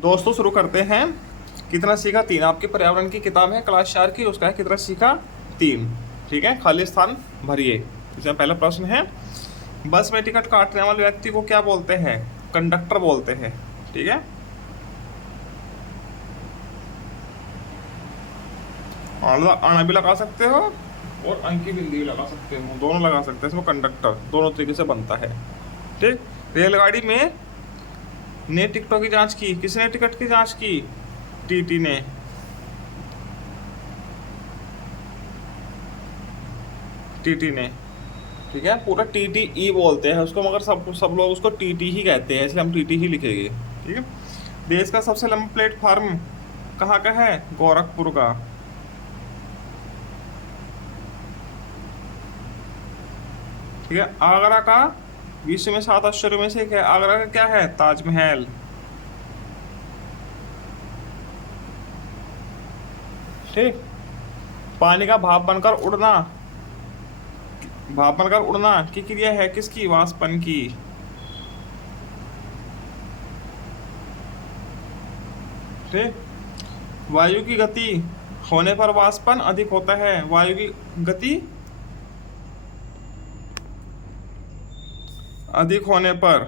दोस्तों शुरू करते हैं। कितना सीखा तीन आपकी पर्यावरण की किताब है क्लास 4 की, उसका है कितना सीखा तीन। ठीक है, खाली स्थान भरिए। इसमें पहला प्रश्न है, बस में टिकट काटने वाले व्यक्ति को क्या बोलते हैं? कंडक्टर बोलते हैं। ठीक है, आना भी लगा सकते हो और अंक की बिंदी भी लगा सकते हो, दोनों लगा सकते हैं। इसमें कंडक्टर दोनों तरीके से बनता है। ठीक, रेलगाड़ी में ने टिकटों की जांच की। किसने टिकट की जांच की? टीटी ने। टीटी ने। ठीक है, पूरा टीटी ई बोलते हैं उसको, मगर सब लोग उसको टीटी ही कहते हैं, इसलिए हम टीटी ही लिखेंगे। ठीक है, देश का सबसे लंबा प्लेटफार्म कहाँ का है? गोरखपुर का। ठीक है, आगरा का विश्व में 7 आश्चर्यों में से एक है। आगरा का क्या है? ताजमहल। ठीक, पानी का भाप बनकर उड़ना। भाप बनकर उड़ना की क्रिया है किसकी? वाष्पन की। ठीक, वायु की गति होने पर वाष्पन अधिक होता है। वायु की गति अधिक होने पर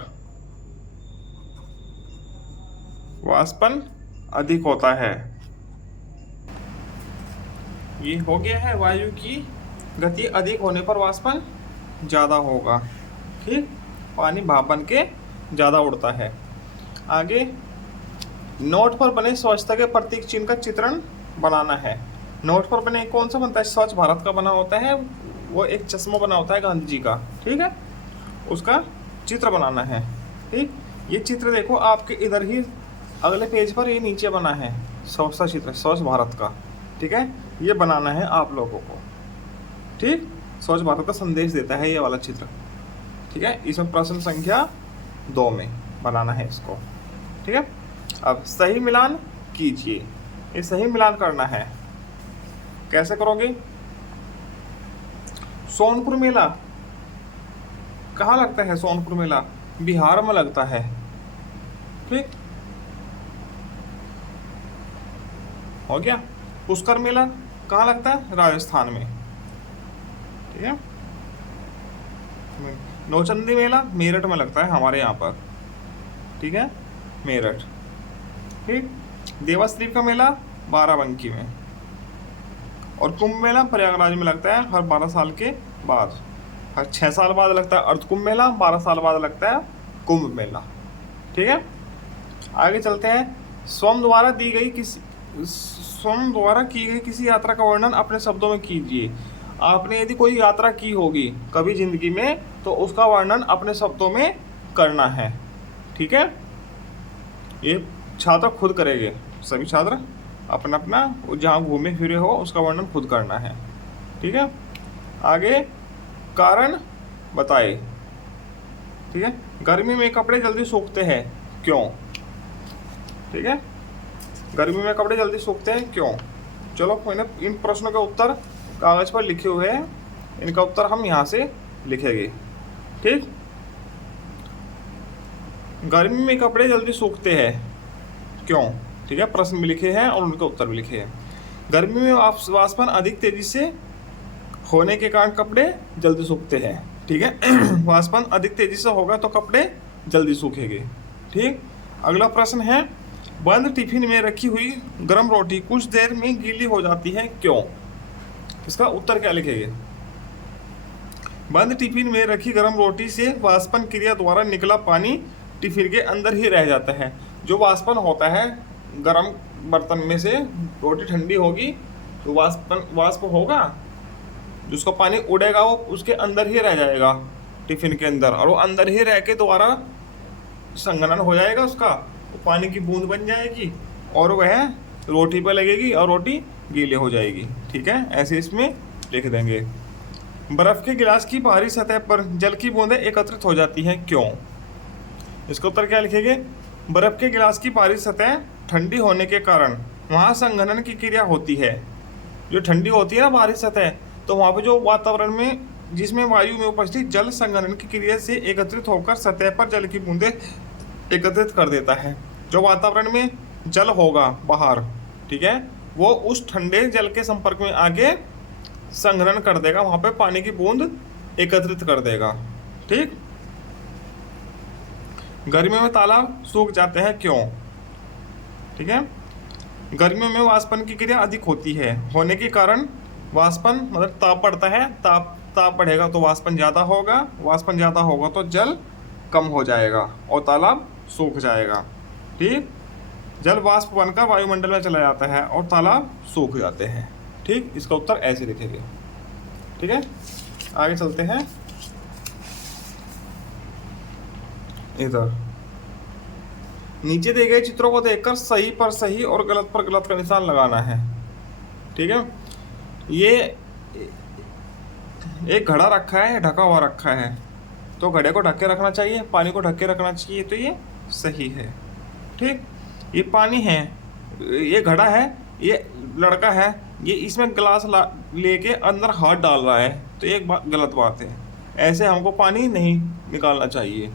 वाष्पन अधिक होता है। ये हो गया है, वायु की गति अधिक होने पर वाष्पन ज़्यादा होगा। ठीक, पानी भाप बन के ज़्यादा उड़ता है। आगे, नोट पर बने स्वच्छता के प्रतीक चिन्ह का चित्रण बनाना है। नोट पर बने कौन सा बनता है? स्वच्छ भारत का बना होता है, वो एक चश्मा बना होता है गांधी जी का। ठीक है, उसका चित्र बनाना है। ठीक, ये चित्र देखो आपके इधर ही अगले पेज पर, ये नीचे बना है स्वच्छता चित्र स्वच्छ भारत का। ठीक है, ये बनाना है आप लोगों को। ठीक, स्वच्छ भारत का संदेश देता है ये वाला चित्र। ठीक है, इसमें प्रश्न संख्या 2 में बनाना है इसको। ठीक है, अब सही मिलान कीजिए। ये सही मिलान करना है, कैसे करोगे? सोनपुर मेला कहाँ लगता है? सोनपुर मेला बिहार में लगता है। ठीक, हो गया। पुष्कर मेला कहाँ लगता है? राजस्थान में। ठीक है, नौचंदी मेला मेरठ में लगता है, हमारे यहाँ पर। ठीक है, मेरठ। ठीक, देवास्लीप का मेला बाराबंकी में। और कुंभ मेला प्रयागराज में लगता है हर 12 साल के बाद। हर 6 साल बाद लगता है अर्ध कुंभ मेला, 12 साल बाद लगता है कुंभ मेला। ठीक है, आगे चलते हैं। स्वयं द्वारा की गई किसी यात्रा का वर्णन अपने शब्दों में कीजिए। आपने यदि कोई यात्रा की होगी कभी जिंदगी में, तो उसका वर्णन अपने शब्दों में करना है। ठीक है, ये छात्र खुद करेंगे, सभी छात्र अपना अपना जहाँ घूमे फिरे हो उसका वर्णन खुद करना है। ठीक है, आगे कारण बताए। ठीक है, गर्मी में कपड़े जल्दी सूखते हैं क्यों? ठीक है, गर्मी में कपड़े जल्दी सूखते हैं क्यों? चलो, मैंने इन प्रश्नों के उत्तर कागज पर लिखे हुए हैं, इनका उत्तर हम यहाँ से लिखेंगे। ठीक, गर्मी में कपड़े जल्दी सूखते हैं क्यों? ठीक है, प्रश्न भी लिखे हैं और उनके उत्तर भी लिखे हैं। गर्मी में वाष्पन अधिक तेजी से होने के कारण कपड़े जल्दी सूखते हैं। ठीक है, वाष्पन अधिक तेजी से होगा तो कपड़े जल्दी सूखेंगे। ठीक, अगला प्रश्न है, बंद टिफिन में रखी हुई गर्म रोटी कुछ देर में गीली हो जाती है क्यों? इसका उत्तर क्या लिखेंगे? बंद टिफिन में रखी गर्म रोटी से वाष्पन क्रिया द्वारा निकला पानी टिफिन के अंदर ही रह जाता है। जो वाष्पन होता है गर्म बर्तन में से, रोटी ठंडी होगी तो वाष्प होगा, जिसको पानी उड़ेगा वो उसके अंदर ही रह जाएगा टिफिन के अंदर, और वो अंदर ही रह के दोबारा संघनन हो जाएगा उसका, तो पानी की बूंद बन जाएगी और वह रोटी पर लगेगी और रोटी गीली हो जाएगी। ठीक है, ऐसे इसमें लिख देंगे। बर्फ के गिलास की बाहरी सतह पर जल की बूंदें एकत्रित हो जाती हैं क्यों? इसका उत्तर क्या लिखेंगे? बर्फ के गिलास की बाहरी सतह ठंडी होने के कारण वहाँ संघनन की क्रिया होती है। जो ठंडी होती है ना बाहरी सतह, तो वहाँ पे जो वातावरण में जिसमें वायु में उपस्थित जल संघनन की क्रिया से एकत्रित होकर सतह पर जल की बूंदें एकत्रित कर देता है। जो वातावरण में जल होगा बाहर, ठीक है, वो उस ठंडे जल के संपर्क में आके संघनन कर देगा, वहां पे पानी की बूंद एकत्रित कर देगा। ठीक। गर्मियों में तालाब सूख जाते हैं, क्यों? ठीक है, गर्मियों में वाष्पन की क्रिया अधिक होती है, होने के कारण वाष्पन मतलब ताप बढ़ता है, ताप बढ़ेगा तो वाष्पन ज़्यादा होगा, वाष्पन ज़्यादा होगा तो जल कम हो जाएगा और तालाब सूख जाएगा। ठीक। जल वाष्प बनकर वायुमंडल में चला जाता है और तालाब सूख जाते हैं। ठीक, इसका उत्तर ऐसे लिखेंगे। ठीक है, आगे चलते हैं। इधर नीचे दिए गए चित्रों को देखकर सही पर सही और गलत पर गलत का निशान लगाना है। ठीक है, ये एक घड़ा रखा है, ढका हुआ रखा है, तो घड़े को ढक के रखना चाहिए, पानी को ढक के रखना चाहिए, तो ये सही है। ठीक, ये पानी है, ये घड़ा है, ये लड़का है, ये इसमें गिलास लेके अंदर हाथ डाल रहा है, तो एक गलत बात है, ऐसे हमको पानी नहीं निकालना चाहिए।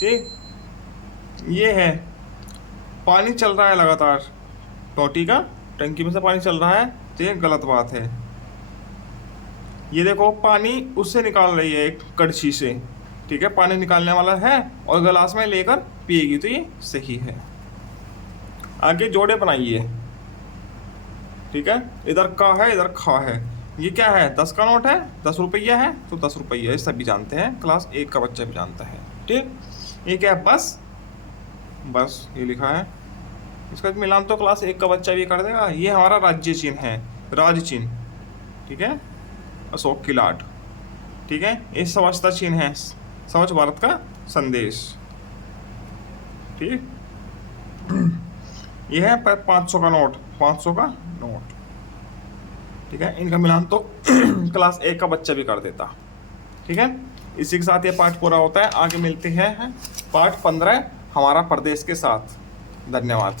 ठीक, ये है पानी चल रहा है लगातार, टोटी का टंकी में से पानी चल रहा है, तो ये गलत बात है। ये देखो पानी उससे निकाल रही है एक कड़छी से, ठीक है, पानी निकालने वाला है और गिलास में लेकर पिएगी, तो ये सही है। आगे जोड़े बनाइए। ठीक है, इधर का है, इधर खा है, ये क्या है? 10 का नोट है, 10 रुपया है, तो 10 रुपया, ये सभी जानते हैं, क्लास 1 का बच्चा भी जानता है। ठीक, ये क्या है? बस, बस ये लिखा है, इसका मिलान तो क्लास 1 का बच्चा भी कर देगा। ये हमारा राज्य चिन्ह है, राज चिन्ह, ठीक है, अशोक की लाट। ठीक है, ये स्वच्छता चिन्ह है, स्वच्छ भारत का संदेश। ठीक, ये है 500 का नोट, 500 का नोट। ठीक है, इनका मिलान तो क्लास 1 का बच्चा भी कर देता। ठीक है, इसी के साथ ये पाठ पूरा होता है। आगे मिलते हैं पाठ 15 हमारा प्रदेश के साथ। धन्यवाद।